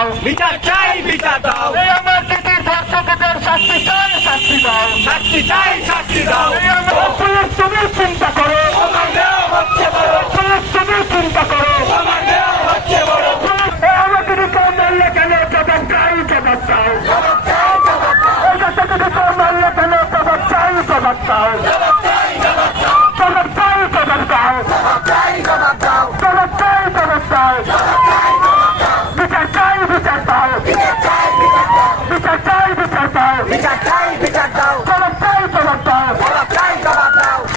দাও, বিচার চাই, বিচার দাও, আমার দিদির ধর্ষকদের শাস্তি চাই, শাস্তি দাও, শাস্তি চাই, শাস্তি দাও।